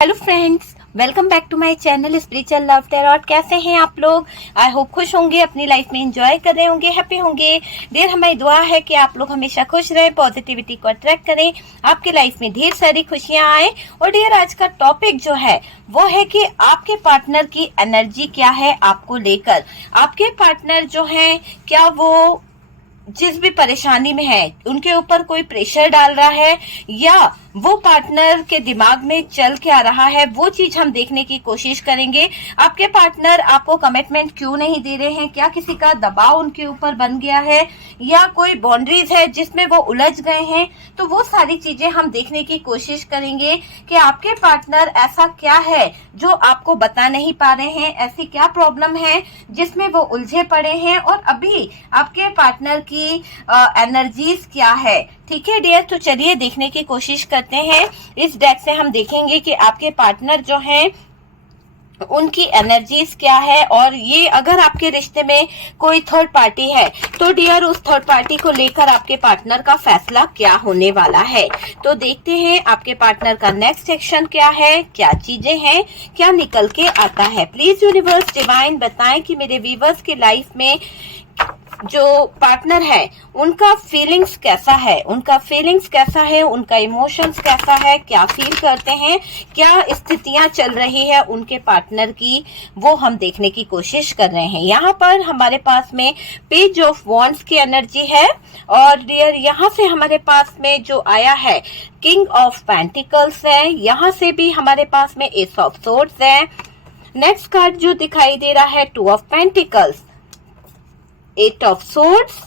Hello friends, welcome back to my channel spiritual love tarot. कैसे हैं आप लोग? आई होप खुश होंगे, अपनी लाइफ में एंजॉय कर रहे होंगे, हैप्पी होंगे। डियर, हमारी दुआ है कि आप लोग हमेशा खुश रहें, पॉजिटिविटी को अट्रैक्ट करें, आपके लाइफ में ढेर सारी खुशियां आए। और डियर, आज का टॉपिक जो है वो है कि आपके पार्टनर की एनर्जी क्या है आपको लेकर। आपके पार्टनर जो है, क्या वो जिस भी परेशानी में है उनके ऊपर कोई प्रेशर डाल रहा है या वो पार्टनर के दिमाग में चल के आ रहा है, वो चीज हम देखने की कोशिश करेंगे। आपके पार्टनर आपको कमिटमेंट क्यों नहीं दे रहे हैं? क्या किसी का दबाव उनके ऊपर बन गया है या कोई बाउंड्रीज है जिसमें वो उलझ गए हैं? तो वो सारी चीजें हम देखने की कोशिश करेंगे कि आपके पार्टनर ऐसा क्या है जो आपको बता नहीं पा रहे हैं, ऐसी क्या प्रॉब्लम है जिसमें वो उलझे पड़े हैं, और अभी आपके पार्टनर की एनर्जीज क्या है। ठीक है डियर, तो चलिए देखने की कोशिश करते हैं। इस डेक से हम देखेंगे कि आपके पार्टनर जो हैं उनकी एनर्जीज क्या है, और ये अगर आपके रिश्ते में कोई थर्ड पार्टी है तो डियर उस थर्ड पार्टी को लेकर आपके पार्टनर का फैसला क्या होने वाला है। तो देखते हैं आपके पार्टनर का नेक्स्ट एक्शन क्या है, क्या चीजें हैं, क्या निकल के आता है। प्लीज यूनिवर्स डिवाइन बताएं कि मेरे व्यूअर्स की लाइफ में जो पार्टनर है उनका फीलिंग्स कैसा है, उनका इमोशंस कैसा है, क्या फील करते हैं, क्या स्थितियां चल रही है उनके पार्टनर की, वो हम देखने की कोशिश कर रहे हैं। यहाँ पर हमारे पास में पेज ऑफ वॉन्ड्स की एनर्जी है, और डियर यहाँ से हमारे पास में जो आया है किंग ऑफ पेंटिकल्स है, यहाँ से भी हमारे पास में एस ऑफ सोर्ड्स है। नेक्स्ट कार्ड जो दिखाई दे रहा है two of pentacles, eight of swords.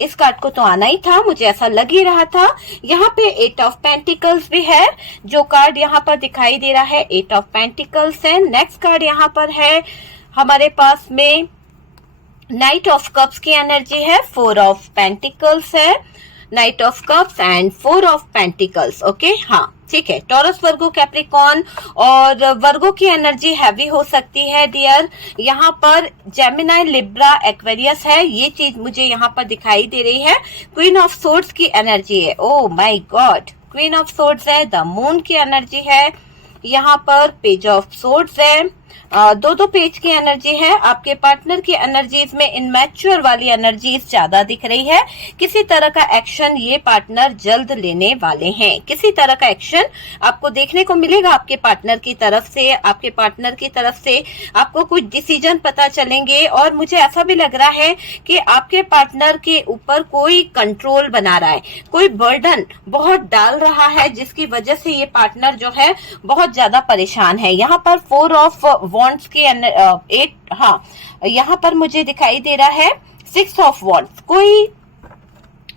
इस कार्ड को तो आना ही था, मुझे ऐसा लग ही रहा था। यहाँ पे एट ऑफ पेंटिकल्स भी है, जो कार्ड यहाँ पर दिखाई दे रहा है एट ऑफ पेंटिकल्स है। नेक्स्ट कार्ड यहाँ पर है हमारे पास में नाइट ऑफ कप्स की एनर्जी है, फोर ऑफ पेंटिकल्स है, night of cups and four of pentacles. Okay, हाँ ठीक है। टॉरस, वर्गो, कैप्रिकॉर्न, और वर्गो की एनर्जी हैवी हो सकती है डियर। यहाँ पर जेमिनाई, लिब्रा, एक्वेरियस है, ये चीज मुझे यहाँ पर दिखाई दे रही है। क्वीन ऑफ सोर्ड्स की एनर्जी है, oh my God, queen of swords है। द मून की एनर्जी है, यहाँ पर पेज ऑफ सोर्ड्स है। दो पेज की एनर्जी है। आपके पार्टनर की एनर्जीज में इनमैच्योर वाली एनर्जीज ज्यादा दिख रही है। किसी तरह का एक्शन ये पार्टनर जल्द लेने वाले हैं, किसी तरह का एक्शन आपको देखने को मिलेगा आपके पार्टनर की तरफ से। आपके पार्टनर की तरफ से आपको कुछ डिसीजन पता चलेंगे, और मुझे ऐसा भी लग रहा है कि आपके पार्टनर के ऊपर कोई कंट्रोल बना रहा है, कोई बर्डन बहुत डाल रहा है, जिसकी वजह से ये पार्टनर जो है बहुत ज्यादा परेशान है। यहाँ पर फोर ऑफ वॉन्ड्स की एट, हाँ यहाँ पर मुझे दिखाई दे रहा है सिक्स ऑफ वॉन्ड्स। कोई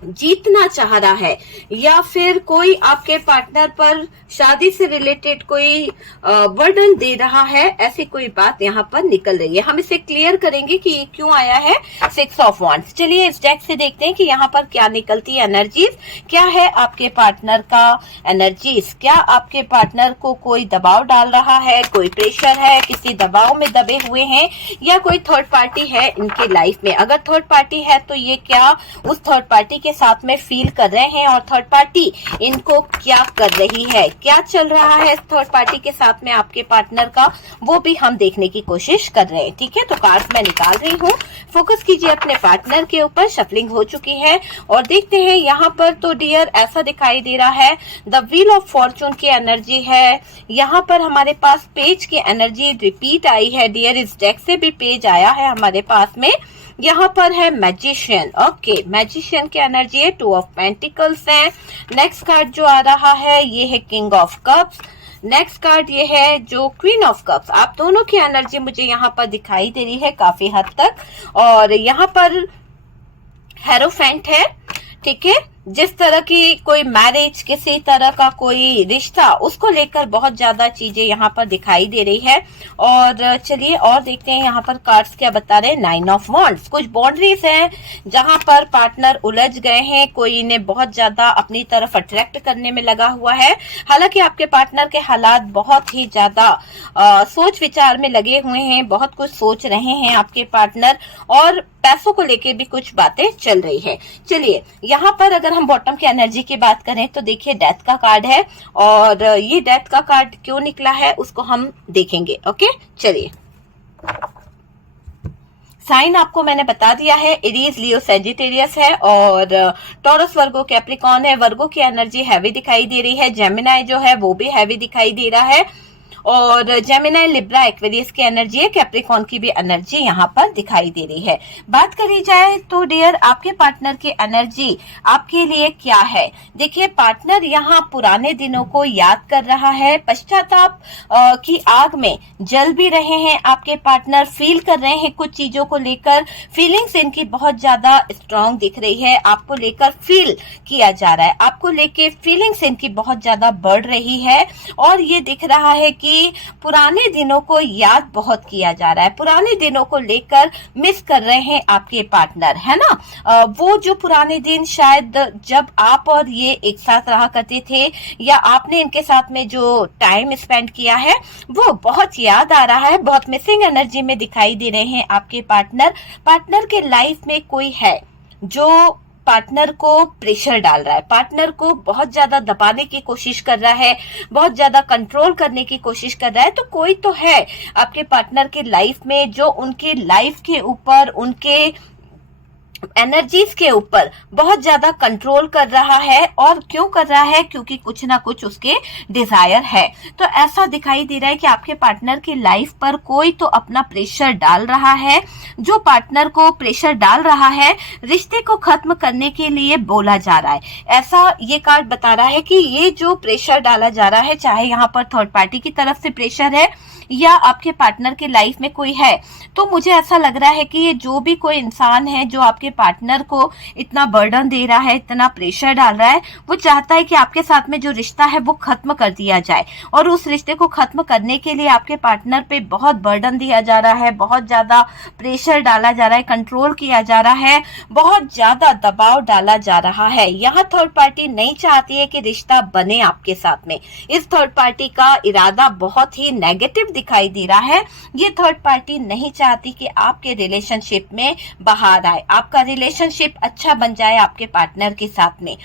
जीतना चाह रहा है या फिर कोई आपके पार्टनर पर शादी से रिलेटेड कोई बर्डन दे रहा है, ऐसी कोई बात यहाँ पर निकल रही है। हम इसे क्लियर करेंगे कि ये क्यों आया है सिक्स ऑफ वॉन्ड्स। चलिए इस डेक से देखते हैं कि यहाँ पर क्या निकलती है एनर्जीज, क्या है आपके पार्टनर का एनर्जीज। क्या आपके पार्टनर को कोई दबाव डाल रहा है, कोई प्रेशर है, किसी दबाव में दबे हुए हैं, या कोई थर्ड पार्टी है इनके लाइफ में। अगर थर्ड पार्टी है तो ये क्या उस थर्ड पार्टी के साथ में फील कर रहे हैं, और थर्ड पार्टी इनको क्या कर रही है, क्या चल रहा है थर्ड पार्टी के साथ में आपके पार्टनर का, वो भी हम देखने की कोशिश कर रहे हैं। ठीक है, तो कार्ड्स मैं निकाल रही हूँ, फोकस कीजिए अपने पार्टनर के ऊपर। शफलिंग हो चुकी है और देखते हैं यहाँ पर। तो डियर ऐसा दिखाई दे रहा है द व्हील ऑफ फॉर्चून की एनर्जी है। यहाँ पर हमारे पास पेज की एनर्जी रिपीट आई है डियर, इस डेक से भी पेज आया है हमारे पास में। यहाँ पर है मैजिशियन, ओके, मैजिशियन की एनर्जी है, टू ऑफ पेंटिकल्स है। नेक्स्ट कार्ड जो आ रहा है ये है king of cups. Next card ये है जो क्वीन ऑफ कप्स। आप दोनों की एनर्जी मुझे यहाँ पर दिखाई दे रही है काफी हद तक, और यहाँ पर हेरोफेंट है। ठीक है, जिस तरह की कोई मैरिज, किसी तरह का कोई रिश्ता, उसको लेकर बहुत ज्यादा चीजें यहाँ पर दिखाई दे रही है। और चलिए और देखते हैं यहाँ पर कार्ड्स क्या बता रहे हैं। नाइन ऑफ वॉन्ड्स, कुछ बाउंड्रीज हैं जहाँ पर पार्टनर उलझ गए हैं, कोई इन्हें बहुत ज्यादा अपनी तरफ अट्रैक्ट करने में लगा हुआ है। हालांकि आपके पार्टनर के हालात बहुत ही ज्यादा सोच विचार में लगे हुए हैं, बहुत कुछ सोच रहे हैं आपके पार्टनर, और पैसों को लेकर भी कुछ बातें चल रही है। चलिए यहाँ पर अगर अगर हम बॉटम की एनर्जी की बात करें तो देखिए डेथ का कार्ड है, और ये डेथ का कार्ड क्यों निकला है उसको हम देखेंगे। ओके, चलिए। साइन आपको मैंने बता दिया है, एरीज, लियो, सेजिटेरियस है, और टॉरस, वर्गो, कैप्रिकॉर्न है। वर्गो की एनर्जी हैवी दिखाई दे रही है, जेमिनाई जो है वो भी हैवी दिखाई दे रहा है, और जेमिनाई, लिब्रा, एक्वेरियस की एनर्जी है, कैप्रिकॉर्न की भी एनर्जी यहाँ पर दिखाई दे रही है। बात करी जाए तो डियर आपके पार्टनर की एनर्जी आपके लिए क्या है? देखिए, पार्टनर यहाँ पुराने दिनों को याद कर रहा है, पश्चाताप की आग में जल भी रहे हैं। आपके पार्टनर फील कर रहे हैं कुछ चीजों को लेकर, फीलिंग्स इनकी बहुत ज्यादा स्ट्रांग दिख रही है, आपको लेकर फील किया जा रहा है, आपको लेके फीलिंग्स इनकी बहुत ज्यादा बढ़ रही है, और ये दिख रहा है कि पुराने दिनों को याद बहुत किया जा रहा है, पुराने दिनों को लेकर मिस कर रहे हैं आपके पार्टनर, है ना। वो जो पुराने दिन शायद जब आप और ये एक साथ रहा करते थे, या आपने इनके साथ में जो टाइम स्पेंड किया है वो बहुत याद आ रहा है, बहुत मिसिंग एनर्जी में दिखाई दे रहे हैं आपके पार्टनर। पार्टनर के लाइफ में कोई है जो पार्टनर को प्रेशर डाल रहा है, पार्टनर को बहुत ज्यादा दबाने की कोशिश कर रहा है, बहुत ज्यादा कंट्रोल करने की कोशिश कर रहा है। तो कोई तो है आपके पार्टनर की लाइफ में जो उनकी लाइफ के ऊपर, उनके एनर्जीज के ऊपर बहुत ज्यादा कंट्रोल कर रहा है। और क्यों कर रहा है? क्योंकि कुछ ना कुछ उसके डिजायर है। तो ऐसा दिखाई दे रहा है कि आपके पार्टनर की लाइफ पर कोई तो अपना प्रेशर डाल रहा है। जो पार्टनर को प्रेशर डाल रहा है, रिश्ते को खत्म करने के लिए बोला जा रहा है। ऐसा ये कार्ड बता रहा है कि ये जो प्रेशर डाला जा रहा है, चाहे यहाँ पर थर्ड पार्टी की तरफ से प्रेशर है या आपके पार्टनर की लाइफ में कोई है, तो मुझे ऐसा लग रहा है कि ये जो भी कोई इंसान है जो आपके पार्टनर को इतना बर्डन दे रहा है, इतना प्रेशर डाल रहा है, वो चाहता है कि आपके साथ में जो रिश्ता है वो खत्म कर दिया जाए। और उस रिश्ते को खत्म करने के लिए आपके पार्टनर पे बहुत बर्डन दिया जा रहा है, बहुत ज्यादा प्रेशर डाला जा रहा है, कंट्रोल किया जा रहा है, बहुत ज्यादा दबाव डाला जा रहा है। यहाँ थर्ड पार्टी नहीं चाहती है कि रिश्ता बने आपके साथ में। इस थर्ड पार्टी का इरादा बहुत ही नेगेटिव दिखाई दे रहा है। ये थर्ड पार्टी नहीं चाहती कि आपके रिलेशनशिप में बाहर आए, आपका रिलेशनशिप अच्छा बन जाए आपके पार्टनर के साथ में।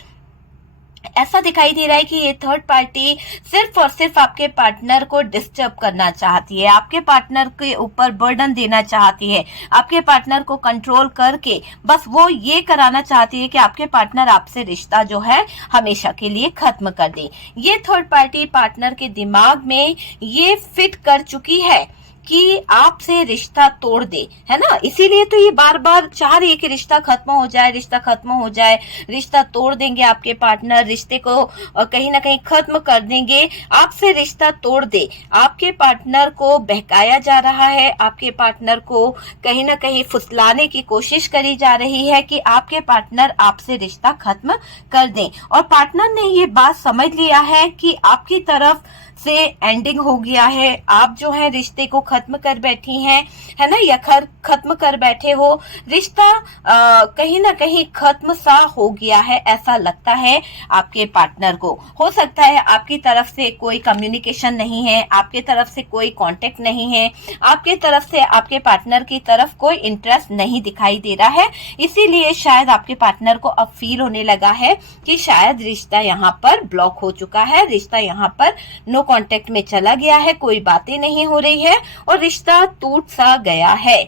ऐसा दिखाई दे रहा है कि ये थर्ड पार्टी सिर्फ और सिर्फ आपके पार्टनर को डिस्टर्ब करना चाहती है, आपके पार्टनर के ऊपर बर्डन देना चाहती है, आपके पार्टनर को कंट्रोल करके बस वो ये कराना चाहती है कि आपके पार्टनर आपसे रिश्ता जो है हमेशा के लिए खत्म कर दे। ये थर्ड पार्टी पार्टनर के दिमाग में ये फिट कर चुकी है कि आपसे रिश्ता तोड़ दे, है ना। इसीलिए तो ये बार बार चाह रही है कि रिश्ता खत्म हो जाए, रिश्ता खत्म हो जाए, रिश्ता तोड़ देंगे आपके पार्टनर, रिश्ते को कहीं ना कहीं खत्म कर देंगे, आपसे रिश्ता तोड़ दे। आपके पार्टनर को बहकाया जा रहा है, आपके पार्टनर को कहीं ना कहीं फुसलाने की कोशिश करी जा रही है कि आपके पार्टनर आपसे रिश्ता खत्म कर दें। और पार्टनर ने ये बात समझ लिया है कि आपकी तरफ से एंडिंग हो गया है, आप जो है रिश्ते को खत्म कर बैठी हैं, है ना, या खत्म कर बैठे हो। रिश्ता कहीं ना कहीं खत्म सा हो गया है, ऐसा लगता है आपके पार्टनर को। हो सकता है आपकी तरफ से कोई कम्युनिकेशन नहीं है, आपके तरफ से कोई कांटेक्ट नहीं है, आपके तरफ से आपके पार्टनर की तरफ कोई इंटरेस्ट नहीं दिखाई दे रहा है। इसीलिए शायद आपके पार्टनर को अब फील होने लगा है कि शायद रिश्ता यहाँ पर ब्लॉक हो चुका है, रिश्ता यहाँ पर नो कांटेक्ट में चला गया है, कोई बातें नहीं हो रही है और रिश्ता टूट सा गया है।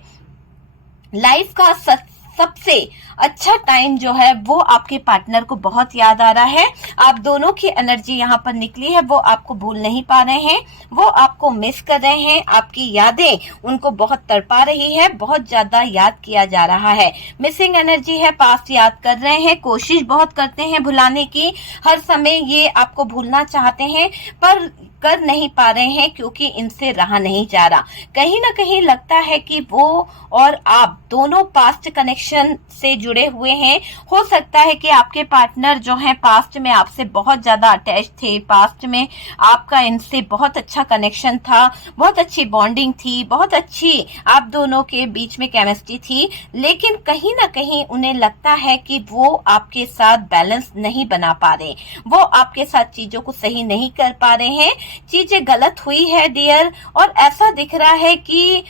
लाइफ का सबसे अच्छा टाइम जो है वो आपके पार्टनर को बहुत याद आ रहा है। आप दोनों की एनर्जी यहाँ पर निकली है, वो आपको भूल नहीं पा रहे हैं, वो आपको मिस कर रहे हैं, आपकी यादें उनको बहुत तड़पा रही है, बहुत ज्यादा याद किया जा रहा है। मिसिंग एनर्जी है, पास्ट याद कर रहे हैं, कोशिश बहुत करते हैं भुलाने की, हर समय ये आपको भूलना चाहते हैं पर कर नहीं पा रहे हैं क्योंकि इनसे रहा नहीं जा रहा। कहीं ना कहीं लगता है कि वो और आप दोनों पास्ट कनेक्शन से जुड़े हुए हैं। हो सकता है कि आपके पार्टनर जो हैं पास्ट में आपसे बहुत ज्यादा अटैच थे, पास्ट में आपका इनसे बहुत अच्छा कनेक्शन था, बहुत अच्छी बॉन्डिंग थी, बहुत अच्छी आप दोनों के बीच में केमिस्ट्री थी, लेकिन कहीं ना कहीं उन्हें लगता है कि वो आपके साथ बैलेंस नहीं बना पा रहे, वो आपके साथ चीजों को सही नहीं कर पा रहे हैं, चीजें गलत हुई है डियर। और ऐसा दिख रहा है कि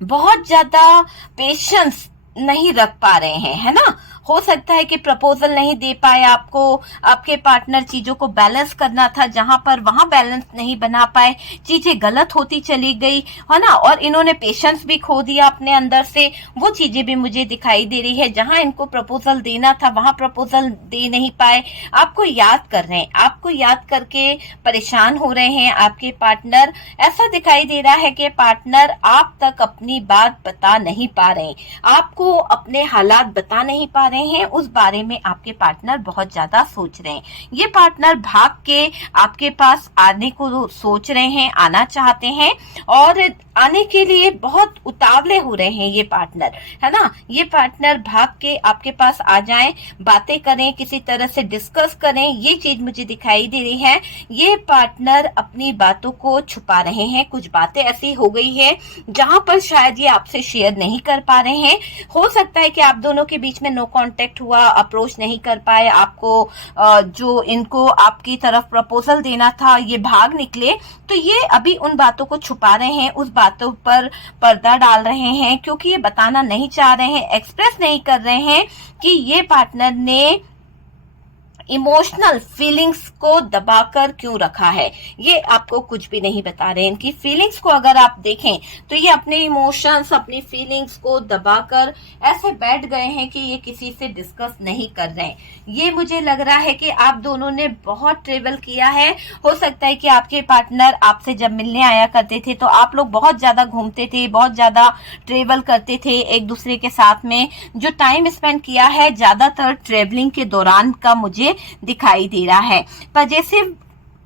बहुत ज्यादा पेशेंस नहीं रख पा रहे हैं, है ना। हो सकता है कि प्रपोजल नहीं दे पाए आपको, आपके पार्टनर चीजों को बैलेंस करना था जहां पर वहां बैलेंस नहीं बना पाए, चीजें गलत होती चली गई है ना, और इन्होंने पेशेंस भी खो दिया अपने अंदर से। वो चीजें भी मुझे दिखाई दे रही है, जहां इनको प्रपोजल देना था वहां प्रपोजल दे नहीं पाए। आपको याद कर रहे हैं, आपको याद करके परेशान हो रहे हैं आपके पार्टनर। ऐसा दिखाई दे रहा है कि पार्टनर आप तक अपनी बात बता नहीं पा रहे, आपको अपने हालात बता नहीं पा रहे हैं, उस बारे में आपके पार्टनर बहुत ज्यादा सोच रहे हैं। ये पार्टनर भाग के आपके पास आने को सोच रहे हैं, आना चाहते हैं और आने के लिए बहुत उतावले हो रहे हैं ये पार्टनर, है ना। ये पार्टनर भाग के आपके पास आ जाएं, बातें करें, किसी तरह से डिस्कस करें, ये चीज मुझे दिखाई दे रही है। ये पार्टनर अपनी बातों को छुपा रहे हैं, कुछ बातें ऐसी हो गई है जहां पर शायद ये आपसे शेयर नहीं कर पा रहे हैं। हो सकता है कि आप दोनों के बीच में नो कांटेक्ट हुआ, अप्रोच नहीं कर पाए आपको, जो इनको आपकी तरफ प्रपोजल देना था ये भाग निकले, तो ये अभी उन बातों को छुपा रहे हैं, उस बातों पर पर्दा डाल रहे हैं, क्योंकि ये बताना नहीं चाह रहे हैं, एक्सप्रेस नहीं कर रहे हैं कि ये पार्टनर ने इमोशनल फीलिंग्स को दबाकर क्यों रखा है। ये आपको कुछ भी नहीं बता रहे हैं। इनकी फीलिंग्स को अगर आप देखें तो ये अपने इमोशंस, अपनी फीलिंग्स को दबाकर ऐसे बैठ गए हैं कि ये किसी से डिस्कस नहीं कर रहे हैं। ये मुझे लग रहा है कि आप दोनों ने बहुत ट्रेवल किया है। हो सकता है कि आपके पार्टनर आपसे जब मिलने आया करते थे तो आप लोग बहुत ज्यादा घूमते थे, बहुत ज्यादा ट्रेवल करते थे एक दूसरे के साथ में। जो टाइम स्पेंड किया है ज्यादातर ट्रेवलिंग के दौरान का मुझे दिखाई दे रहा है। पॉजिटिव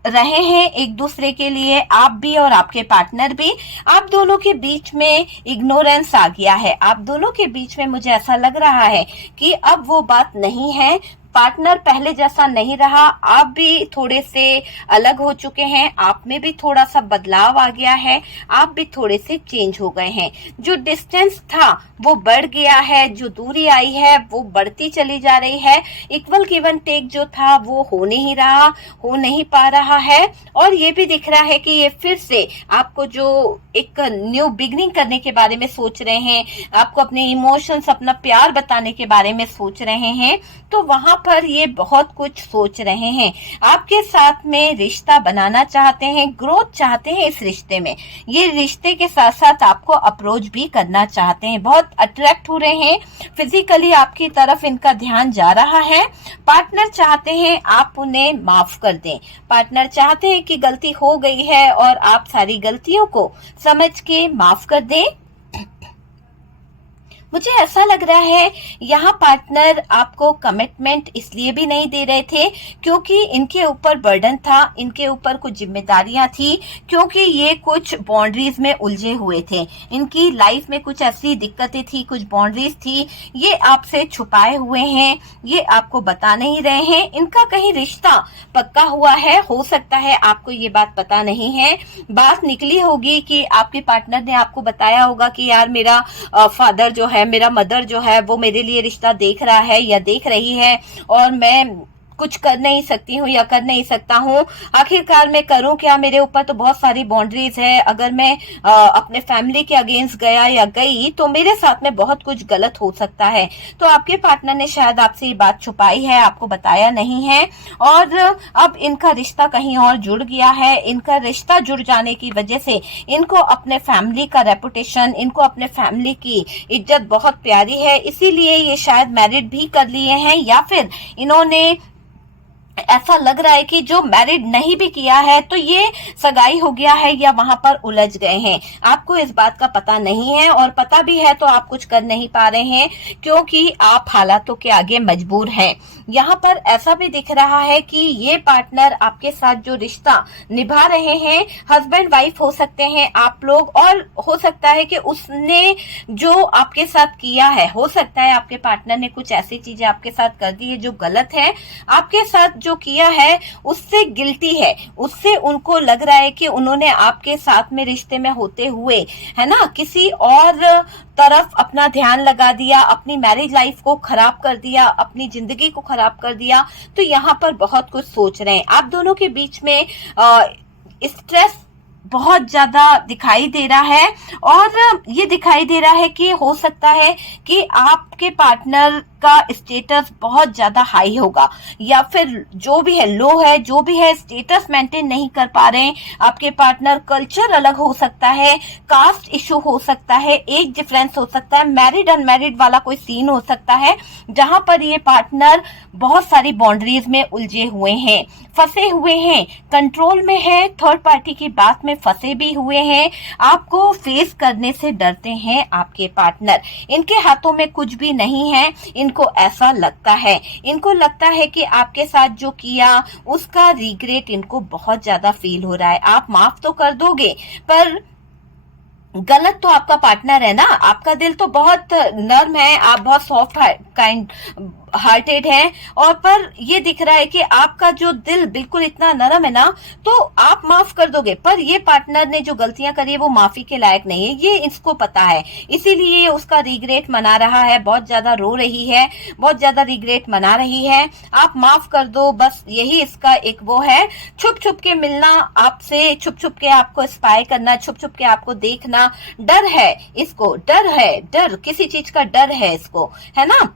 रहे हैं एक दूसरे के लिए, आप भी और आपके पार्टनर भी। आप दोनों के बीच में इग्नोरेंस आ गया है, आप दोनों के बीच में मुझे ऐसा लग रहा है कि अब वो बात नहीं है। पार्टनर पहले जैसा नहीं रहा, आप भी थोड़े से अलग हो चुके हैं, आप में भी थोड़ा सा बदलाव आ गया है, आप भी थोड़े से चेंज हो गए हैं। जो डिस्टेंस था वो बढ़ गया है, जो दूरी आई है वो बढ़ती चली जा रही है। इक्वल गिव एंड टेक जो था वो हो नहीं रहा, हो नहीं पा रहा है। और ये भी दिख रहा है कि ये फिर से आपको जो एक न्यू बिगनिंग करने के बारे में सोच रहे हैं, आपको अपने इमोशंस, अपना प्यार बताने के बारे में सोच रहे हैं, तो वहां पर ये बहुत कुछ सोच रहे हैं। आपके साथ में रिश्ता बनाना चाहते हैं, ग्रोथ चाहते हैं इस रिश्ते में। ये रिश्ते के साथ साथ आपको अप्रोच भी करना चाहते हैं, बहुत अट्रैक्ट हो रहे हैं, फिजिकली आपकी तरफ इनका ध्यान जा रहा है। पार्टनर चाहते हैं आप उन्हें माफ कर दें, पार्टनर चाहते हैं कि गलती हो गई है और आप सारी गलतियों को समझ के माफ कर दें। मुझे ऐसा लग रहा है यहाँ पार्टनर आपको कमिटमेंट इसलिए भी नहीं दे रहे थे क्योंकि इनके ऊपर बर्डन था, इनके ऊपर कुछ जिम्मेदारियां थी, क्योंकि ये कुछ बाउंड्रीज में उलझे हुए थे, इनकी लाइफ में कुछ ऐसी दिक्कतें थी, कुछ बाउंड्रीज थी, ये आपसे छुपाए हुए हैं, ये आपको बता नहीं रहे हैं। इनका कहीं रिश्ता पक्का हुआ है, हो सकता है आपको ये बात पता नहीं है। बात निकली होगी कि आपके पार्टनर ने आपको बताया होगा कि यार मेरा फादर जो है, मेरा मदर जो है वो मेरे लिए रिश्ता देख रहा है या देख रही है और मैं कुछ कर नहीं सकती हूँ या कर नहीं सकता हूँ। आखिरकार मैं करूँ क्या, मेरे ऊपर तो बहुत सारी बाउंड्रीज है, अगर मैं अपने फैमिली के अगेंस्ट गया या गई तो मेरे साथ में बहुत कुछ गलत हो सकता है। तो आपके पार्टनर ने शायद आपसे ये बात छुपाई है, आपको बताया नहीं है और अब इनका रिश्ता कहीं और जुड़ गया है। इनका रिश्ता जुड़ जाने की वजह से इनको अपने फैमिली का रेपुटेशन, इनको अपने फैमिली की इज्जत बहुत प्यारी है, इसीलिए ये शायद मैरिड भी कर लिए हैं या फिर इन्होंने ऐसा लग रहा है कि जो मैरिड नहीं भी किया है तो ये सगाई हो गया है या वहां पर उलझ गए हैं। आपको इस बात का पता नहीं है और पता भी है तो आप कुछ कर नहीं पा रहे हैं क्योंकि आप हालातों के आगे मजबूर हैं। यहाँ पर ऐसा भी दिख रहा है कि ये पार्टनर आपके साथ जो रिश्ता निभा रहे हैं, हस्बैंड वाइफ हो सकते हैं आप लोग, और हो सकता है कि उसने जो आपके साथ किया है, हो सकता है आपके पार्टनर ने कुछ ऐसी चीजें आपके साथ कर दी है जो गलत है, आपके साथ जो किया है उससे गिल्टी है, उससे उनको लग रहा है कि उन्होंने आपके साथ में रिश्ते में होते हुए, है ना, किसी और तरफ अपना ध्यान लगा दिया, अपनी मैरिज लाइफ को खराब कर दिया, अपनी जिंदगी को खराब कर दिया। तो यहाँ पर बहुत कुछ सोच रहे हैं। आप दोनों के बीच में स्ट्रेस बहुत ज्यादा दिखाई दे रहा है और ये दिखाई दे रहा है कि हो सकता है कि आपके पार्टनर का स्टेटस बहुत ज्यादा हाई होगा, या फिर जो भी है लो है, जो भी है स्टेटस मेंटेन नहीं कर पा रहे हैं आपके पार्टनर। कल्चर अलग हो सकता है, कास्ट इशू हो सकता है, एज डिफरेंस हो सकता है, मैरिड अनमैरिड वाला कोई सीन हो सकता है जहां पर ये पार्टनर बहुत सारी बाउंड्रीज में उलझे हुए हैं, फंसे हुए हैं, कंट्रोल में है, थर्ड पार्टी की बात में फंसे भी हुए हैं, आपको फेस करने से डरते हैं आपके पार्टनर। इनके हाथों में कुछ भी नहीं है, इनको ऐसा लगता है, इनको लगता है कि आपके साथ जो किया उसका रिग्रेट इनको बहुत ज्यादा फील हो रहा है। आप माफ तो कर दोगे, पर गलत तो आपका पार्टनर है ना। आपका दिल तो बहुत नर्म है, आप बहुत सॉफ्ट काइंड हार्टेड है, और पर ये दिख रहा है कि आपका जो दिल बिल्कुल इतना नरम है ना, तो आप माफ कर दोगे, पर ये पार्टनर ने जो गलतियां करी है वो माफी के लायक नहीं है, ये इसको पता है, इसीलिए ये उसका रिग्रेट मना रहा है, बहुत ज्यादा रो रही है, बहुत ज्यादा रिग्रेट मना रही है। आप माफ कर दो, बस यही इसका एक वो है, छुप छुप के मिलना आपसे, छुप छुप के आपको स्पाई करना, छुप छुप के आपको देखना, डर है इसको, डर है, डर किसी चीज का डर है इसको, है ना।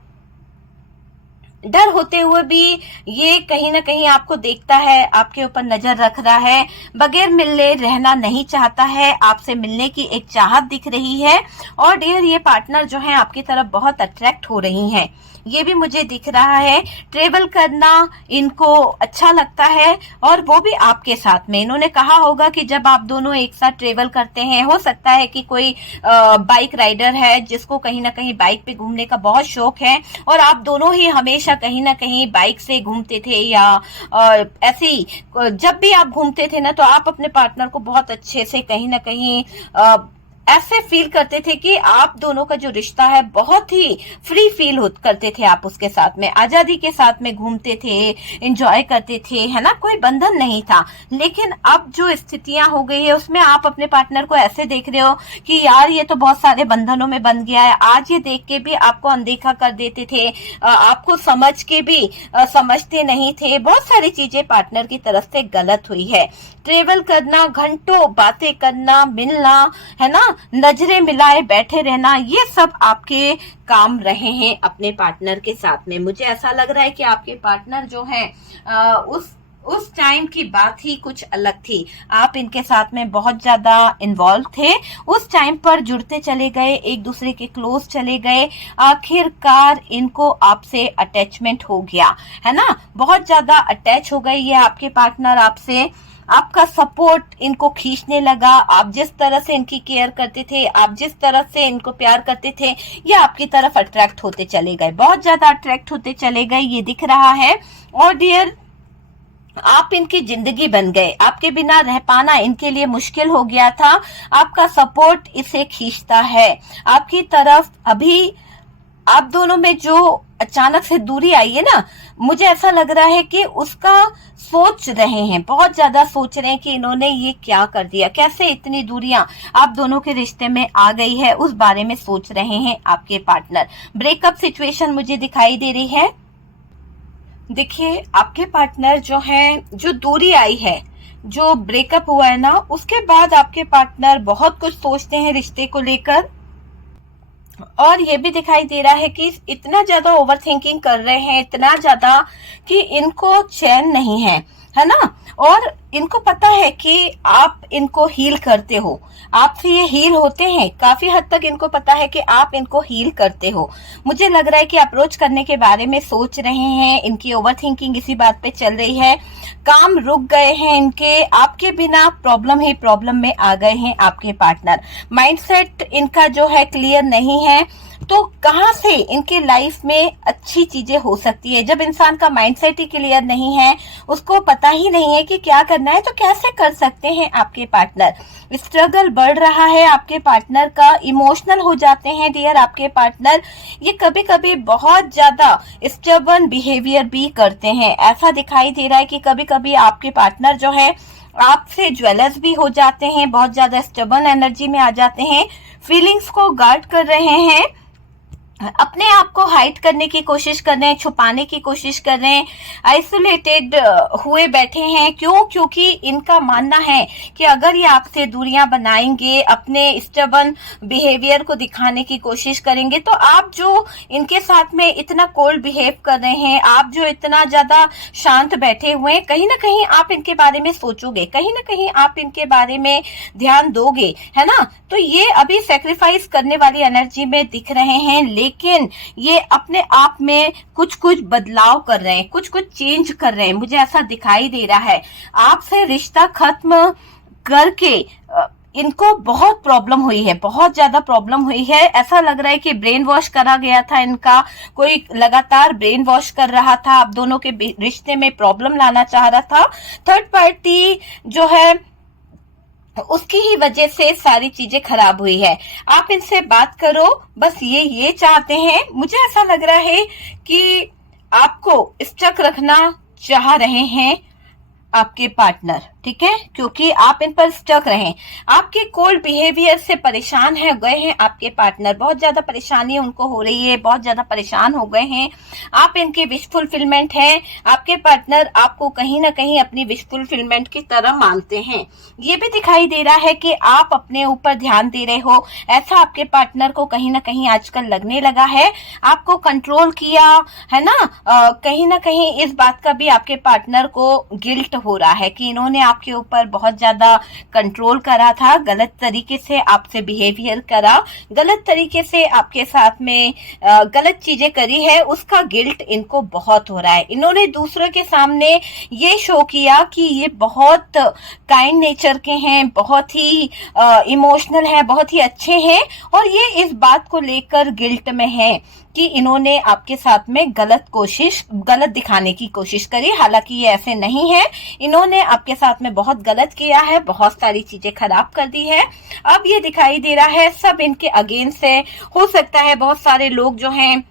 डर होते हुए भी ये कहीं ना कहीं आपको देखता है, आपके ऊपर नजर रख रहा है, बगैर मिलने रहना नहीं चाहता है, आपसे मिलने की एक चाहत दिख रही है। और डियर ये पार्टनर जो है आपकी तरफ बहुत अट्रैक्ट हो रही हैं, ये भी मुझे दिख रहा है। ट्रेवल करना इनको अच्छा लगता है, और वो भी आपके साथ में। इन्होंने कहा होगा कि जब आप दोनों एक साथ ट्रेवल करते हैं, हो सकता है कि कोई बाइक राइडर है जिसको कहीं ना कहीं बाइक पे घूमने का बहुत शौक है, और आप दोनों ही हमेशा कहीं ना कहीं बाइक से घूमते थे, या ऐसे ही जब भी आप घूमते थे ना, तो आप अपने पार्टनर को बहुत अच्छे से कहीं ना कहीं ऐसे फील करते थे कि आप दोनों का जो रिश्ता है बहुत ही फ्री फील करते थे, आप उसके साथ में आजादी के साथ में घूमते थे, एंजॉय करते थे, है ना, कोई बंधन नहीं था। लेकिन अब जो स्थितियां हो गई है उसमें आप अपने पार्टनर को ऐसे देख रहे हो कि यार ये तो बहुत सारे बंधनों में बंध गया है। आज ये देख के भी आपको अनदेखा कर देते थे, आपको समझ के भी समझते नहीं थे, बहुत सारी चीजें पार्टनर की तरफ से गलत हुई है। ट्रेवल करना, घंटों बातें करना, मिलना, है ना, नजरें मिलाए बैठे रहना, ये सब आपके काम रहे हैं अपने पार्टनर के साथ में। मुझे ऐसा लग रहा है कि आपके पार्टनर जो है उस टाइम की बात ही कुछ अलग थी। आप इनके साथ में बहुत ज्यादा इन्वॉल्व थे, उस टाइम पर जुड़ते चले गए, एक दूसरे के क्लोज चले गए, आखिरकार इनको आपसे अटैचमेंट हो गया, है ना, बहुत ज्यादा अटैच हो गए ये आपके पार्टनर आपसे। आपका सपोर्ट इनको खींचने लगा, आप जिस तरह से इनकी केयर करते थे, आप जिस तरह से इनको प्यार करते थे, ये आपकी तरफ अट्रैक्ट होते चले गए, बहुत ज्यादा अट्रैक्ट होते चले गए, ये दिख रहा है। और डियर आप इनकी जिंदगी बन गए, आपके बिना रह पाना इनके लिए मुश्किल हो गया था। आपका सपोर्ट इसे खींचता है आपकी तरफ। अभी आप दोनों में जो अचानक से दूरी आई है ना, मुझे ऐसा लग रहा है कि उसका सोच रहे हैं, बहुत ज्यादा सोच रहे हैं कि इन्होंने ये क्या कर दिया, कैसे इतनी दूरियां आप दोनों के रिश्ते में आ गई है, उस बारे में सोच रहे हैं आपके पार्टनर। ब्रेकअप सिचुएशन मुझे दिखाई दे रही है। देखिए आपके पार्टनर जो है, जो दूरी आई है, जो ब्रेकअप हुआ है ना, उसके बाद आपके पार्टनर बहुत कुछ सोचते हैं रिश्ते को लेकर, और ये भी दिखाई दे रहा है कि इतना ज्यादा ओवर थिंकिंग कर रहे हैं, इतना ज्यादा कि इनको चैन नहीं है ना। और इनको पता है कि आप इनको हील करते हो, आपसे ये हील होते हैं, काफी हद तक इनको पता है कि आप इनको हील करते हो। मुझे लग रहा है कि अप्रोच करने के बारे में सोच रहे हैं, इनकी ओवर थिंकिंग इसी बात पे चल रही है, काम रुक गए हैं इनके, आपके बिना प्रॉब्लम ही प्रॉब्लम में आ गए हैं आपके पार्टनर। माइंडसेट इनका जो है क्लियर नहीं है, तो कहां से इनके लाइफ में अच्छी चीजें हो सकती है। जब इंसान का माइंडसेट ही क्लियर नहीं है, उसको पता ही नहीं है कि क्या करना है, तो कैसे कर सकते हैं आपके पार्टनर। स्ट्रगल बढ़ रहा है आपके पार्टनर का, इमोशनल हो जाते हैं डियर आपके पार्टनर। ये कभी कभी बहुत ज्यादा स्टबर्न बिहेवियर भी करते हैं, ऐसा दिखाई दे रहा है कि कभी कभी आपके पार्टनर जो है आपसे ज्वेलस भी हो जाते हैं, बहुत ज्यादा स्टबर्न एनर्जी में आ जाते हैं, फीलिंग्स को गार्ड कर रहे हैं, अपने आप को हाइड करने की कोशिश कर रहे हैं, छुपाने की कोशिश कर रहे हैं, आइसोलेटेड हुए बैठे हैं। क्यों? क्योंकि इनका मानना है कि अगर ये आपसे दूरियां बनाएंगे, अपने स्टबर्न बिहेवियर को दिखाने की कोशिश करेंगे, तो आप जो इनके साथ में इतना कोल्ड बिहेव कर रहे हैं, आप जो इतना ज्यादा शांत बैठे हुए हैं, कहीं ना कहीं आप इनके बारे में सोचोगे, कहीं ना कहीं आप इनके बारे में ध्यान दोगे, है ना। तो ये अभी सेक्रीफाइस करने वाली एनर्जी में दिख रहे हैं, लेकिन ये अपने आप में कुछ कुछ बदलाव कर रहे हैं, कुछ कुछ चेंज कर रहे हैं, मुझे ऐसा दिखाई दे रहा है। आपसे रिश्ता खत्म करके इनको बहुत प्रॉब्लम हुई है, बहुत ज्यादा प्रॉब्लम हुई है। ऐसा लग रहा है कि ब्रेन वॉश करा गया था इनका, कोई लगातार ब्रेन वॉश कर रहा था, आप दोनों के रिश्ते में प्रॉब्लम लाना चाह रहा था। थर्ड पार्टी जो है उसकी ही वजह से सारी चीजें खराब हुई है। आप इनसे बात करो, बस ये चाहते हैं। मुझे ऐसा लग रहा है कि आपको स्टक रखना चाह रहे हैं आपके पार्टनर, ठीक है, क्योंकि आप इन पर स्टक रहे, आपके कोल्ड बिहेवियर से परेशान है गए हैं आपके पार्टनर, बहुत ज्यादा परेशानी उनको हो रही है, बहुत ज्यादा परेशान हो गए हैं। आप इनके विश फुलफिलमेंट है, आपके पार्टनर आपको कहीं ना कहीं अपनी विश फुलफिलमेंट की तरह मानते हैं। ये भी दिखाई दे रहा है कि आप अपने ऊपर ध्यान दे रहे हो, ऐसा आपके पार्टनर को कहीं ना कहीं आजकल लगने लगा है। आपको कंट्रोल किया है ना, कहीं ना कहीं इस बात का भी आपके पार्टनर को गिल्ट हो रहा है कि इन्होंने आपके ऊपर बहुत ज्यादा कंट्रोल करा था, गलत तरीके से आपसे बिहेवियर करा, गलत तरीके से आपके साथ में गलत चीजें करी है, उसका गिल्ट इनको बहुत हो रहा है। इन्होंने दूसरों के सामने ये शो किया कि ये बहुत काइंड नेचर के हैं, बहुत ही इमोशनल है, बहुत ही अच्छे हैं, और ये इस बात को लेकर गिल्ट में है कि इन्होंने आपके साथ में गलत दिखाने की कोशिश करी। हालांकि ये ऐसे नहीं है, इन्होंने आपके साथ में बहुत गलत किया है, बहुत सारी चीजें खराब कर दी है। अब ये दिखाई दे रहा है सब इनके अगेंस्ट है। हो सकता है बहुत सारे लोग जो हैं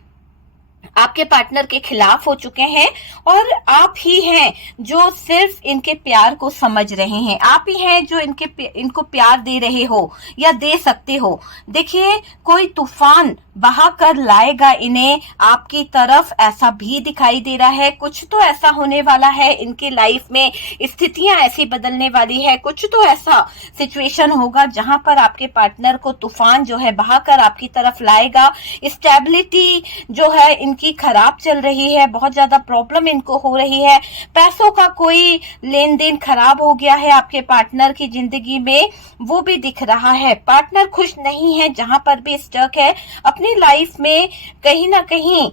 आपके पार्टनर के खिलाफ हो चुके हैं, और आप ही हैं जो सिर्फ इनके प्यार को समझ रहे हैं, आप ही हैं जो इनको प्यार दे रहे हो या दे सकते हो। देखिए, कोई तूफान बहा कर लाएगा इन्हें आपकी तरफ, ऐसा भी दिखाई दे रहा है। कुछ तो ऐसा होने वाला है इनकी लाइफ में, स्थितियां ऐसी बदलने वाली है, कुछ तो ऐसा सिचुएशन होगा जहां पर आपके पार्टनर को तूफान जो है बहाकर आपकी तरफ लाएगा। स्टेबिलिटी जो है इनकी खराब चल रही है, बहुत ज्यादा प्रॉब्लम इनको हो रही है, पैसों का कोई लेन देन खराब हो गया है आपके पार्टनर की जिंदगी में, वो भी दिख रहा है। पार्टनर खुश नहीं है, जहां पर भी स्टक है अपनी लाइफ में, कहीं ना कहीं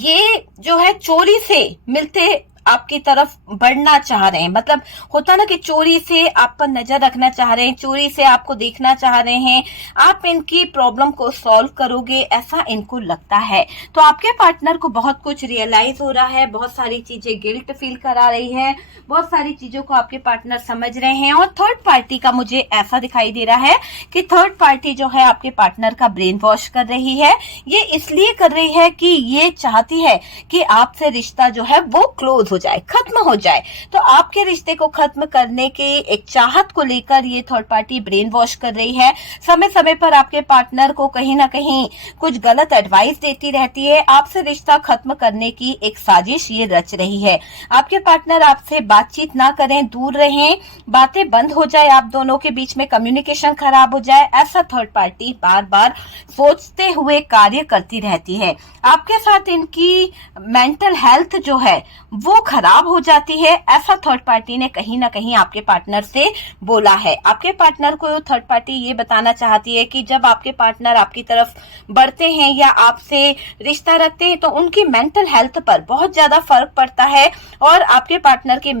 ये जो है चोरी से मिलते आपकी तरफ बढ़ना चाह रहे हैं। मतलब होता ना कि चोरी से आप पर नजर रखना चाह रहे हैं, चोरी से आपको देखना चाह रहे हैं, आप इनकी प्रॉब्लम को सॉल्व करोगे, ऐसा इनको लगता है। तो आपके पार्टनर को बहुत कुछ रियलाइज हो रहा है, बहुत सारी चीजें गिल्ट फील करा रही है, बहुत सारी चीजों को आपके पार्टनर समझ रहे हैं। और थर्ड पार्टी का मुझे ऐसा दिखाई दे रहा है कि थर्ड पार्टी जो है आपके पार्टनर का ब्रेन वॉश कर रही है। ये इसलिए कर रही है कि ये चाहती है कि आपसे रिश्ता जो है वो क्लोज हो जाए, खत्म हो जाए। तो आपके रिश्ते को खत्म करने के एक चाहत को लेकर ये थर्ड पार्टी ब्रेन वॉश कर रही है। समय समय पर आपके पार्टनर को कहीं ना कहीं कुछ गलत एडवाइस देती रहती है, आपसे रिश्ता खत्म करने की एक साजिश ये रच रही है। आपके पार्टनर आपसे बातचीत ना करें, दूर रहें, बातें बंद हो जाए, आप दोनों के बीच में कम्युनिकेशन खराब हो जाए, ऐसा थर्ड पार्टी बार बार सोचते हुए कार्य करती रहती है। आपके साथ इनकी मेंटल हेल्थ जो है वो खराब हो जाती है, ऐसा थर्ड पार्टी ने कहीं ना कहीं आपके पार्टनर से बोला है। आपके पार्टनर को थर्ड पार्टी ये बताना चाहती है कि जब आपके पार्टनर आपकी तरफ बढ़ते हैं या आपसे रिश्ता रखते हैं तो उनकी मेंटल हेल्थ पर बहुत ज्यादा फर्क पड़ता है, और आपके पार्टनर की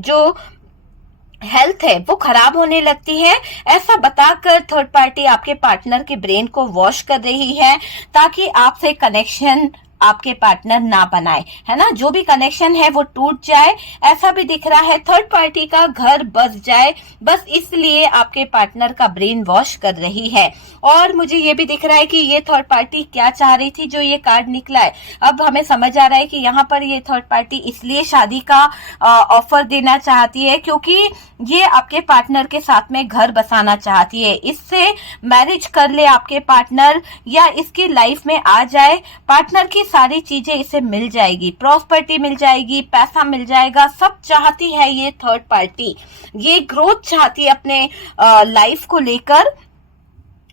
जो हेल्थ है वो खराब होने लगती है। ऐसा बताकर थर्ड पार्टी आपके पार्टनर के ब्रेन को वॉश कर रही है ताकि आपसे कनेक्शन आपके पार्टनर ना बनाए, है ना, जो भी कनेक्शन है वो टूट जाए। ऐसा भी दिख रहा है थर्ड पार्टी का घर बस जाए, बस इसलिए आपके पार्टनर का ब्रेन वॉश कर रही है। और मुझे ये भी दिख रहा है कि ये थर्ड पार्टी क्या चाह रही थी, जो ये कार्ड निकला है अब हमें समझ आ रहा है कि यहाँ पर ये थर्ड पार्टी इसलिए शादी का ऑफर देना चाहती है क्योंकि ये आपके पार्टनर के साथ में घर बसाना चाहती है, इससे मैरिज कर ले आपके पार्टनर या इसकी लाइफ में आ जाए, पार्टनर की सारी चीजें इसे मिल जाएगी, प्रॉपर्टी मिल जाएगी, पैसा मिल जाएगा, सब चाहती है ये थर्ड पार्टी। ये ग्रोथ चाहती है अपने लाइफ को लेकर।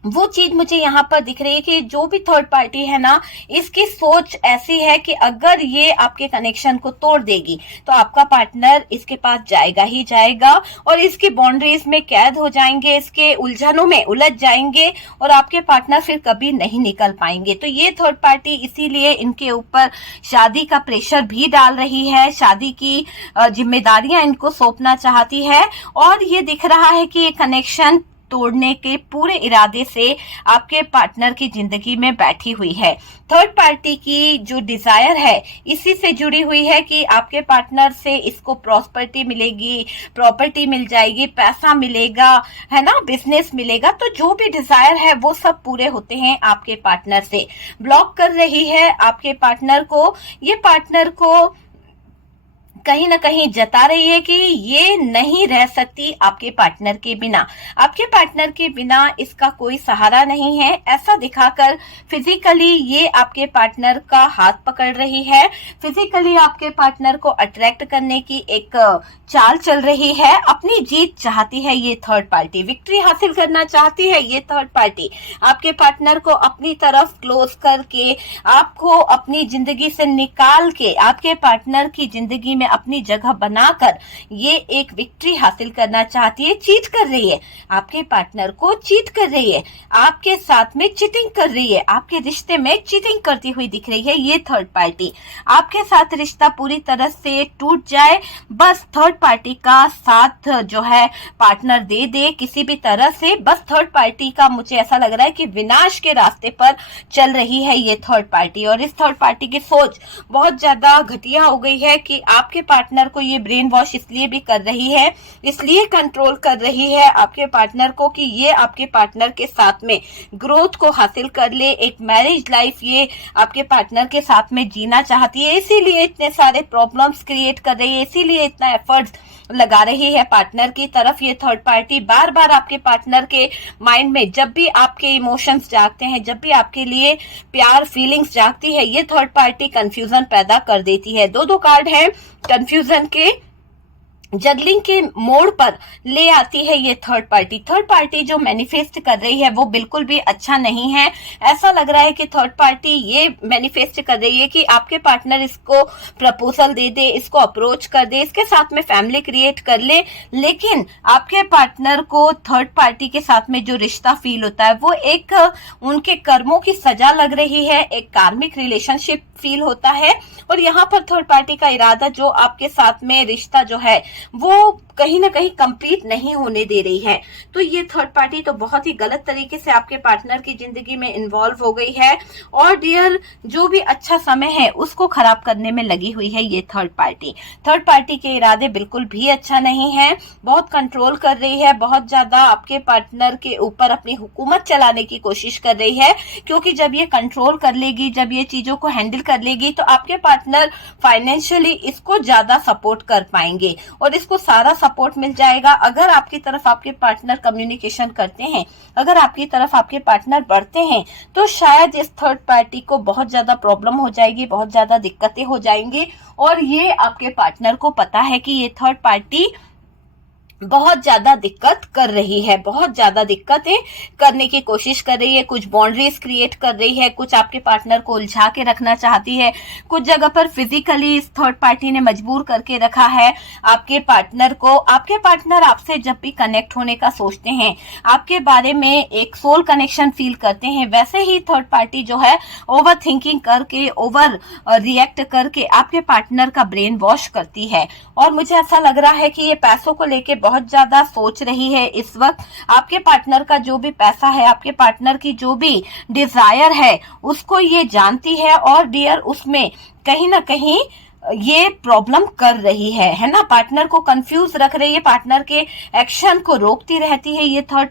वो चीज मुझे यहाँ पर दिख रही है कि जो भी थर्ड पार्टी है ना, इसकी सोच ऐसी है कि अगर ये आपके कनेक्शन को तोड़ देगी तो आपका पार्टनर इसके पास जाएगा ही जाएगा और इसकी बाउंड्रीज में कैद हो जाएंगे, इसके उलझनों में उलझ जाएंगे और आपके पार्टनर फिर कभी नहीं निकल पाएंगे। तो ये थर्ड पार्टी इसीलिए इनके ऊपर शादी का प्रेशर भी डाल रही है, शादी की जिम्मेदारियां इनको सौंपना चाहती है। और ये दिख रहा है कि ये कनेक्शन तोड़ने के पूरे इरादे से आपके पार्टनर की जिंदगी में बैठी हुई है। थर्ड पार्टी की जो डिजायर है इसी से जुड़ी हुई है कि आपके पार्टनर से इसको प्रॉपर्टी मिलेगी, प्रॉपर्टी मिल जाएगी, पैसा मिलेगा, है ना, बिजनेस मिलेगा। तो जो भी डिजायर है वो सब पूरे होते हैं आपके पार्टनर से। ब्लॉक कर रही है आपके पार्टनर को, ये पार्टनर को कहीं ना कहीं जता रही है कि ये नहीं रह सकती आपके पार्टनर के बिना, आपके पार्टनर के बिना इसका कोई सहारा नहीं है, ऐसा दिखाकर फिजिकली ये आपके पार्टनर का हाथ पकड़ रही है, फिजिकली आपके पार्टनर को अट्रैक्ट करने की एक चाल चल रही है। अपनी जीत चाहती है ये थर्ड पार्टी, विक्ट्री हासिल करना चाहती है ये थर्ड पार्टी, आपके पार्टनर को अपनी तरफ क्लोज करके, आपको अपनी जिंदगी से निकाल के आपके पार्टनर की जिंदगी में अपनी जगह बनाकर ये एक विक्ट्री हासिल करना चाहती है। चीट कर रही है, आपके पार्टनर को चीट कर रही है, आपके साथ में चीटिंग कर रही है, आपके रिश्ते में चीटिंग करती हुई दिख रही है ये थर्ड पार्टी। आपके साथ रिश्ता पूरी तरह से टूट जाए, बस थर्ड पार्टी का साथ जो है पार्टनर दे दे किसी भी तरह से। बस थर्ड पार्टी का मुझे ऐसा लग रहा है कि विनाश के रास्ते पर चल रही है ये थर्ड पार्टी। और इस थर्ड पार्टी की सोच बहुत ज्यादा घटिया हो गई है कि आपके पार्टनर को ये ब्रेन वॉश इसलिए भी कर रही है, इसलिए कंट्रोल कर रही है आपके पार्टनर को कि ये आपके पार्टनर के साथ में ग्रोथ को हासिल कर ले, एक मैरिज लाइफ ये आपके पार्टनर के साथ में जीना चाहती है, इसीलिए इतने सारे प्रॉब्लम्स क्रिएट कर रही है, इसीलिए इतना एफर्ट्स लगा रही है पार्टनर की तरफ ये थर्ड पार्टी। बार बार आपके पार्टनर के माइंड में जब भी आपके इमोशंस जागते हैं, जब भी आपके लिए प्यार फीलिंग्स जागती है, ये थर्ड पार्टी कंफ्यूजन पैदा कर देती है। दो कार्ड है कंफ्यूजन के, जगलिंग के मोड़ पर ले आती है ये थर्ड पार्टी। थर्ड पार्टी जो मैनिफेस्ट कर रही है वो बिल्कुल भी अच्छा नहीं है। ऐसा लग रहा है कि थर्ड पार्टी ये मैनिफेस्ट कर रही है कि आपके पार्टनर इसको प्रपोजल दे दे, इसको अप्रोच कर दे, इसके साथ में फैमिली क्रिएट कर ले, लेकिन आपके पार्टनर को थर्ड पार्टी के साथ में जो रिश्ता फील होता है वो एक उनके कर्मों की सजा लग रही है, एक कार्मिक रिलेशनशिप फील होता है। और यहाँ पर थर्ड पार्टी का इरादा जो आपके साथ में रिश्ता जो है वो कहीं ना कहीं कंप्लीट नहीं होने दे रही है। तो ये थर्ड पार्टी तो बहुत ही गलत तरीके से आपके पार्टनर की जिंदगी में इन्वॉल्व हो गई है और डियर जो भी अच्छा समय है उसको खराब करने में लगी हुई है ये थर्ड पार्टी। थर्ड पार्टी के इरादे बिल्कुल भी अच्छा नहीं है, बहुत कंट्रोल कर रही है, बहुत ज्यादा आपके पार्टनर के ऊपर अपनी हुकूमत चलाने की कोशिश कर रही है, क्योंकि जब ये कंट्रोल कर लेगी, जब ये चीजों को हैंडल कर लेगी तो आपके पार्टनर फाइनेंशियली इसको ज्यादा सपोर्ट कर पाएंगे और इसको सारा सपोर्ट मिल जाएगा। अगर आपकी तरफ आपके पार्टनर कम्युनिकेशन करते हैं, अगर आपकी तरफ आपके पार्टनर बढ़ते हैं, तो शायद इस थर्ड पार्टी को बहुत ज्यादा प्रॉब्लम हो जाएगी, बहुत ज्यादा दिक्कतें हो जाएंगी। और ये आपके पार्टनर को पता है कि ये थर्ड पार्टी बहुत ज्यादा दिक्कत कर रही है, बहुत ज्यादा दिक्कतें करने की कोशिश कर रही है, कुछ बाउंड्रीज क्रिएट कर रही है, कुछ आपके पार्टनर को उलझा के रखना चाहती है, कुछ जगह पर फिजिकली इस थर्ड पार्टी ने मजबूर करके रखा है आपके पार्टनर को। आपके पार्टनर आपसे जब भी कनेक्ट होने का सोचते हैं, आपके बारे में एक सोल कनेक्शन फील करते हैं, वैसे ही थर्ड पार्टी जो है ओवर थिंकिंग करके, ओवर रिएक्ट करके आपके पार्टनर का ब्रेन वॉश करती है। और मुझे ऐसा लग रहा है कि ये पैसों को लेके बहुत ज्यादा सोच रही है इस वक्त। आपके पार्टनर का जो भी पैसा है, आपके पार्टनर की जो भी डिजायर है, उसको ये जानती है और डियर उसमें कहीं ना कहीं ये प्रॉब्लम कर रही है ना। पार्टनर को कंफ्यूज रख रही है, पार्टनर के एक्शन को रोकती रहती है ये थर्ड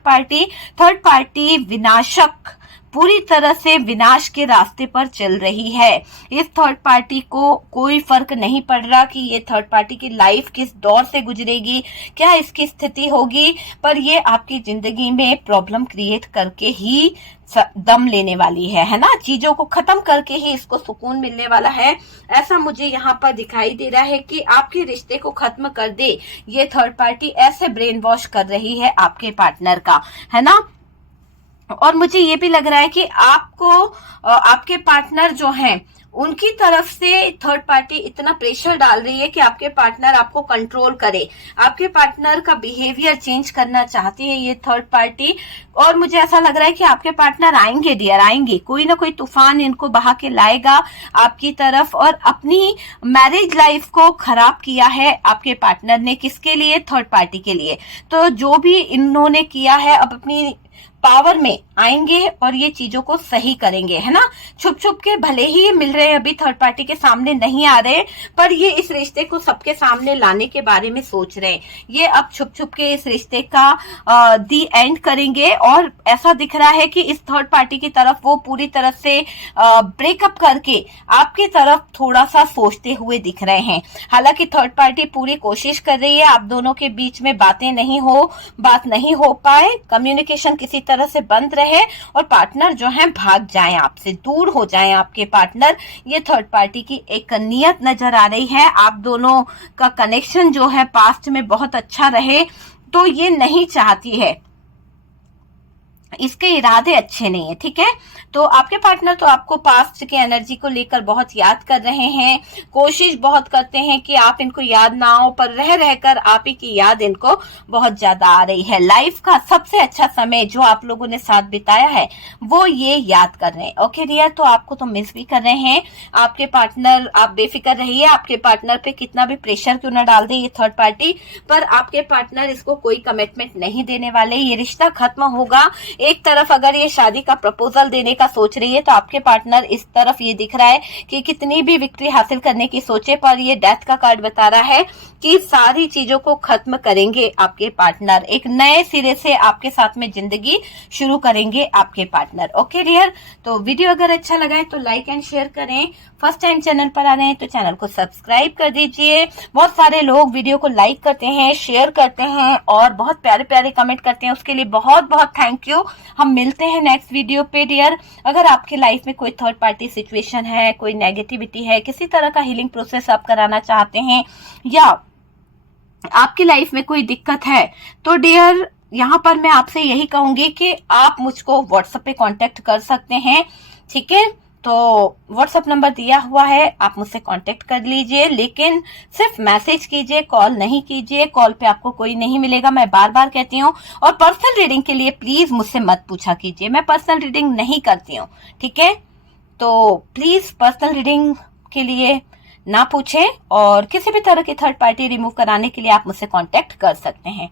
पार्टी विनाशक, पूरी तरह से विनाश के रास्ते पर चल रही है। इस थर्ड पार्टी को कोई फर्क नहीं पड़ रहा कि ये थर्ड पार्टी की लाइफ किस दौर से गुजरेगी, क्या इसकी स्थिति होगी, पर ये आपकी जिंदगी में प्रॉब्लम क्रिएट करके ही दम लेने वाली है ना। चीजों को खत्म करके ही इसको सुकून मिलने वाला है, ऐसा मुझे यहाँ पर दिखाई दे रहा है कि आपके रिश्ते को खत्म कर दे ये थर्ड पार्टी, ऐसे ब्रेन वॉश कर रही है आपके पार्टनर का, है ना। और मुझे ये भी लग रहा है कि आपको आपके पार्टनर जो हैं उनकी तरफ से थर्ड पार्टी इतना प्रेशर डाल रही है कि आपके पार्टनर आपको कंट्रोल करे, आपके पार्टनर का बिहेवियर चेंज करना चाहती है ये थर्ड पार्टी। और मुझे ऐसा लग रहा है कि आपके पार्टनर आएंगे डियर, आएंगे, कोई ना कोई तूफान इनको बहा के लाएगा आपकी तरफ। और अपनी मैरिज लाइफ को खराब किया है आपके पार्टनर ने, किसके लिए? थर्ड पार्टी के लिए। तो जो भी इन्होंने किया है अब अपनी पावर में आएंगे और ये चीजों को सही करेंगे, है ना। छुप छुप के भले ही मिल रहे हैं, अभी थर्ड पार्टी के सामने नहीं आ रहे, पर ये इस रिश्ते को सबके सामने लाने के बारे में सोच रहे हैं। ये अब छुप छुप के इस रिश्ते का दी एंड करेंगे। और ऐसा दिख रहा है कि इस थर्ड पार्टी की तरफ वो पूरी तरह से ब्रेकअप करके आपकी तरफ थोड़ा सा सोचते हुए दिख रहे हैं। हालांकि थर्ड पार्टी पूरी कोशिश कर रही है आप दोनों के बीच में बात नहीं हो पाए, कम्युनिकेशन किसी तरह से बंद रहे और पार्टनर जो है भाग जाएं, आपसे दूर हो जाएं आपके पार्टनर। ये थर्ड पार्टी की एक नियत नजर आ रही है। आप दोनों का कनेक्शन जो है पास्ट में बहुत अच्छा रहे, तो ये नहीं चाहती है, इसके इरादे अच्छे नहीं है, ठीक है। तो आपके पार्टनर तो आपको पास्ट की एनर्जी को लेकर बहुत याद कर रहे हैं, कोशिश बहुत करते हैं कि आप इनको याद ना हो, पर रह रहकर आप ही की याद इनको बहुत ज्यादा आ रही है। लाइफ का सबसे अच्छा समय जो आप लोगों ने साथ बिताया है वो ये याद कर रहे हैं। ओके डियर, तो आपको तो मिस भी कर रहे हैं आपके पार्टनर। आप बेफिक्र रहिए, आपके पार्टनर पे कितना भी प्रेशर क्यों ना डाल दे ये थर्ड पार्टी, पर आपके पार्टनर इसको कोई कमिटमेंट नहीं देने वाले। ये रिश्ता खत्म होगा। एक तरफ अगर ये शादी का प्रपोजल देने का सोच रही है तो आपके पार्टनर इस तरफ ये दिख रहा है कि कितनी भी विक्ट्री हासिल करने की सोचे, पर ये डेथ का कार्ड बता रहा है कि सारी चीजों को खत्म करेंगे आपके पार्टनर, एक नए सिरे से आपके साथ में जिंदगी शुरू करेंगे आपके पार्टनर। ओके डियर, तो वीडियो अगर अच्छा लगा है तो लाइक एंड शेयर करें। फर्स्ट टाइम चैनल पर आ रहे हैं तो चैनल को सब्सक्राइब कर दीजिए। बहुत सारे लोग वीडियो को लाइक करते हैं, शेयर करते हैं और बहुत प्यारे प्यारे कमेंट करते हैं, उसके लिए बहुत बहुत थैंक यू। हम मिलते हैं नेक्स्ट वीडियो पे डियर। अगर आपके लाइफ में कोई थर्ड पार्टी सिचुएशन है, कोई नेगेटिविटी है, किसी तरह का हीलिंग प्रोसेस आप कराना चाहते हैं या आपकी लाइफ में कोई दिक्कत है, तो डियर यहाँ पर मैं आपसे यही कहूंगी कि आप मुझको व्हाट्सएप पे कांटेक्ट कर सकते हैं, ठीक है। तो व्हाट्सएप नंबर दिया हुआ है, आप मुझसे कांटेक्ट कर लीजिए, लेकिन सिर्फ मैसेज कीजिए, कॉल नहीं कीजिए। कॉल पे आपको कोई नहीं मिलेगा, मैं बार बार कहती हूँ। और पर्सनल रीडिंग के लिए प्लीज मुझसे मत पूछा कीजिए, मैं पर्सनल रीडिंग नहीं करती हूँ, ठीक है। तो प्लीज पर्सनल रीडिंग के लिए ना पूछें और किसी भी तरह की थर्ड पार्टी रिमूव कराने के लिए आप मुझसे कांटेक्ट कर सकते हैं।